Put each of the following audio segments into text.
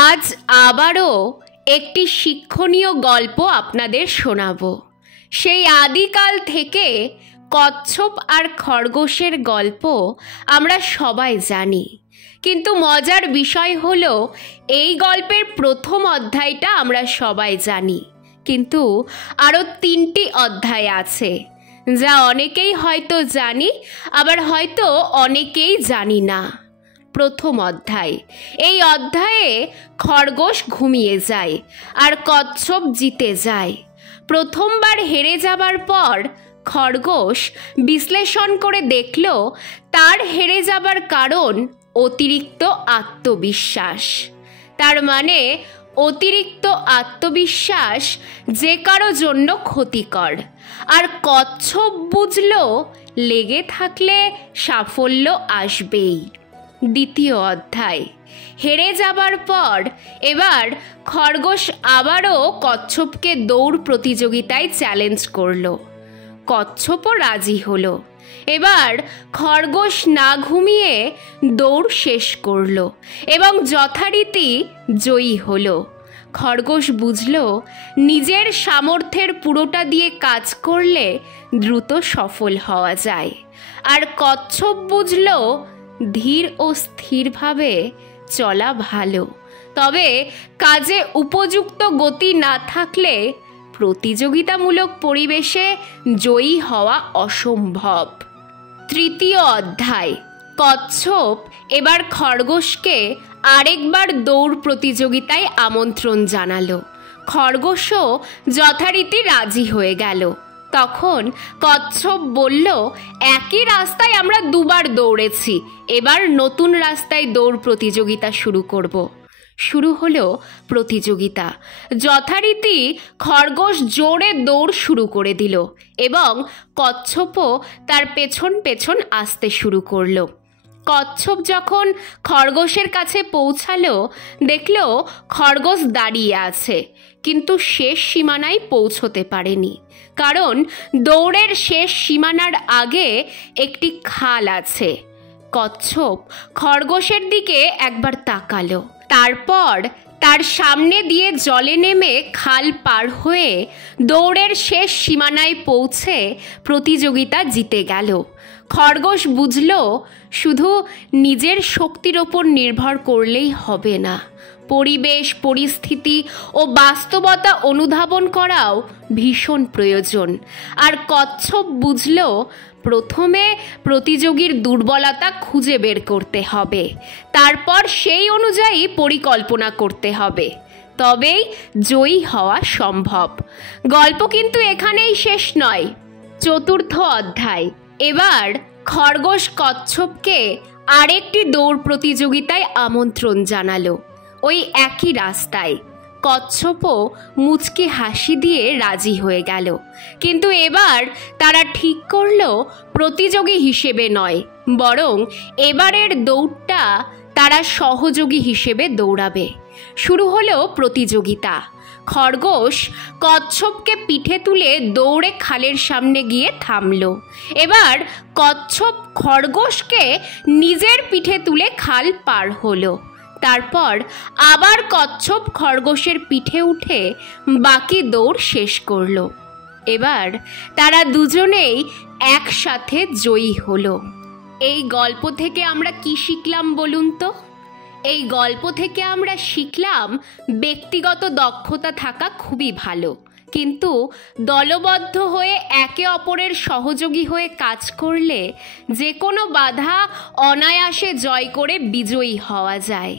আজ আবারও একটি শিক্ষণীয় গল্প আপনাদের শোনাবো। সেই আদিকাল থেকে কচ্ছপ আর খরগোশের গল্প আমরা সবাই জানি, কিন্তু মজার বিষয় হলো এই গল্পের প্রথম অধ্যায়টা আমরা সবাই জানি, কিন্তু আরও 3টি অধ্যায় আছে যা অনেকেই হয়তো জানি, আবার হয়তো অনেকেই জানি না। প্রথম অধ্যায়। এই অধ্যায়ে খরগোশ ঘুমিয়ে যায় আর কচ্ছপ জিতে যায়। প্রথমবার হেরে যাবার পর খরগোশ বিশ্লেষণ করে দেখল তার হেরে যাবার কারণ অতিরিক্ত আত্মবিশ্বাস। তার মানে অতিরিক্ত আত্মবিশ্বাস যে কারো জন্য ক্ষতিকর। আর কচ্ছপ বুঝল লেগে থাকলে সাফল্য আসবেই। দ্বিতীয় অধ্যায়। হেরে যাবার পর এবার খরগোশ আবারও কচ্ছপকে দৌড় প্রতিযোগিতায় চ্যালেঞ্জ করলো। কচ্ছপও রাজি হলো। এবার খরগোশ না ঘুমিয়ে দৌড় শেষ করলো এবং যথারীতি জয়ী হলো। খরগোশ বুঝল নিজের সামর্থ্যের পুরোটা দিয়ে কাজ করলে দ্রুত সফল হওয়া যায়। আর কচ্ছপ বুঝল ধীর ও স্থিরভাবে চলা ভালো, তবে কাজে উপযুক্ত গতি না থাকলে প্রতিযোগিতামূলক পরিবেশে জয়ী হওয়া অসম্ভব। তৃতীয় অধ্যায়। কচ্ছপ এবার খরগোশকে আরেকবার দৌড় প্রতিযোগিতায় আমন্ত্রণ জানালো। খরগোশও যথারীতি রাজি হয়ে গেল। তখন কচ্ছপ বলল, একই রাস্তায় আমরা 2বার দৌড়েছি, এবার নতুন রাস্তায় দৌড় প্রতিযোগিতা শুরু করব। শুরু হলো প্রতিযোগিতা। যথারীতি খরগোশ জোরে দৌড় শুরু করে দিল এবং কচ্ছপও তার পেছন পেছন আসতে শুরু করলো। কচ্ছপ যখন খরগোশের কাছে পৌঁছালো, দেখল খরগোশ দাঁড়িয়ে আছে, কিন্তু শেষ সীমানায় পৌঁছতে পারেনি, কারণ দৌড়ের শেষ সীমানার আগে একটি খাল আছে। কচ্ছপ খরগোশের দিকে একবার তাকালো, তারপর তার সামনে দিয়ে জলে নেমে খাল পার হয়ে দৌড়ের শেষ সীমানায় পৌঁছে প্রতিযোগিতা জিতে গেল। খরগোশ বুঝল শুধু নিজের শক্তির ওপর নির্ভর করলেই হবে না, পরিবেশ, পরিস্থিতি ও বাস্তবতা অনুধাবন করাও ভীষণ প্রয়োজন। আর কচ্ছপ বুঝল প্রথমে প্রতিযোগীর দুর্বলতা খুঁজে বের করতে হবে, তারপর সেই অনুযায়ী পরিকল্পনা করতে হবে, তবেই জয়ী হওয়া সম্ভব। গল্প কিন্তু এখানেই শেষ নয়। চতুর্থ অধ্যায়। এবার খরগোশ কচ্ছপকে আরেকটি দৌড় প্রতিযোগিতায় আমন্ত্রণ জানালো, ওই একই রাস্তায়। কচ্ছপও মুচকি হাসি দিয়ে রাজি হয়ে গেল, কিন্তু এবার তারা ঠিক করলো প্রতিযোগী হিসেবে নয়, বরং এবারের দৌড়টা তারা সহযোগী হিসেবে দৌড়াবে। শুরু হলো প্রতিযোগিতা। খরগোশ কচ্ছপকে পিঠে তুলে দৌড়ে খালের সামনে গিয়ে থামল। এবার কচ্ছপ খরগোশকে নিজের পিঠে তুলে খাল পার হলো। তারপর আবার কচ্ছপ খরগোশের পিঠে উঠে বাকি দৌড় শেষ করলো। এবার তারা দুজনেই একসাথে জয়ী হলো। এই গল্প থেকে আমরা কি শিখলাম বলুন তো? এই গল্প থেকে আমরা শিখলাম ব্যক্তিগত দক্ষতা থাকা খুবই ভালো, কিন্তু দলবদ্ধ হয়ে একে অপরের সহযোগী হয়ে কাজ করলে যে কোনো বাধা অনায়াসে জয় করে বিজয়ী হওয়া যায়।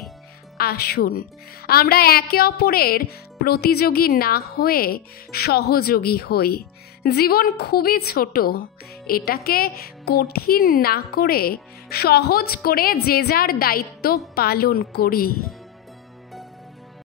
আসুন আমরা একে অপরের প্রতিযোগী না হয়ে সহযোগী হই। জীবন খুবই ছোট, এটাকে কঠিন না করে সহজ করে যে যার দায়িত্ব পালন করি।